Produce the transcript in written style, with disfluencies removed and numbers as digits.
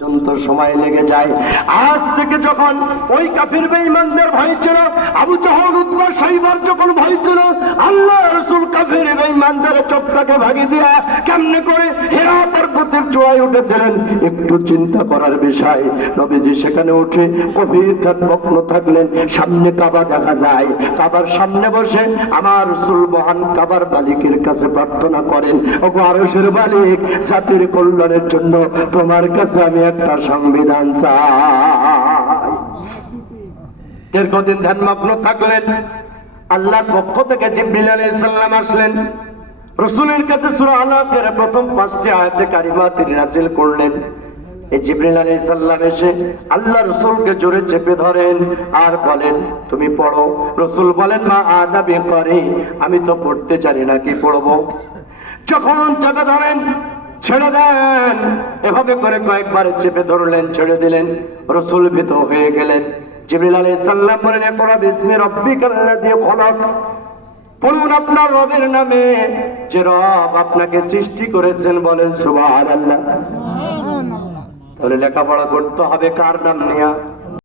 পর্যন্ত সময় লেগে যায়। আজ থেকে যখন ওই কাফির বেঈমানদের ভয় ছিল, আবু জাহল উতবা সাইবার যখন ভয় ছিল, আল্লাহ রাসূল কাফির বেঈমানদের চোখটাকে ভাগিয়ে দিয়া কেমনে করে হেরা পর্বতের চূড়ায় উঠেছিলেন একটু চিন্তা করার বিষয়। নবীজি সেখানে উঠে গভীর ধ্যানমগ্ন থাকলেন। সামনে কাবা দেখা যায়, কাবার সামনে বসে আমার রাসূল মহান কাবার মালিকের কাছে প্রার্থনা করেন, ওগো আরশের মালিক, জাতির কল্যাণের জন্য তোমার কাছে আমি একটা সংবিধান চাই। দীর্ঘদিন ধ্যানমগ্ন থাকলেন। আল্লাহর পক্ষ থেকে জিবরিল আলাইহিস সালাম আসলেন, রাসূলের কাছে সূরা আলাকের প্রথম 5টি আয়াতে কারিমা তিনি নাযিল করলেন। এই জিবরিল আলাইহিস সালাম এসে আল্লাহ রাসূলকে জোরে চেপে ধরেন আর বলেন, তুমি পড়ো। রাসূল বলেন, মা আনা বিকারি, আমি তো পড়তে জানি না, কি পড়বো? যখন চেপে ধরেন, ছেড়ে দেন, এভাবে করে কয়েকবার চেপে ধরলেন, ছেড়ে দিলেন, রাসূল ভীত হয়ে গেলেন। জিবরিল আলাইহিস সালাম বলেন, ইকরা বিসমি রাব্বিকাল্লাযী খলাক, পড়ুন আপনার রবের নামে যে রব আপনাকে সৃষ্টি করেছেন, বলেন সুবহানাল্লাহ। তাহলে লেখাপড়া করতে হবে কার নাম নিয়ে?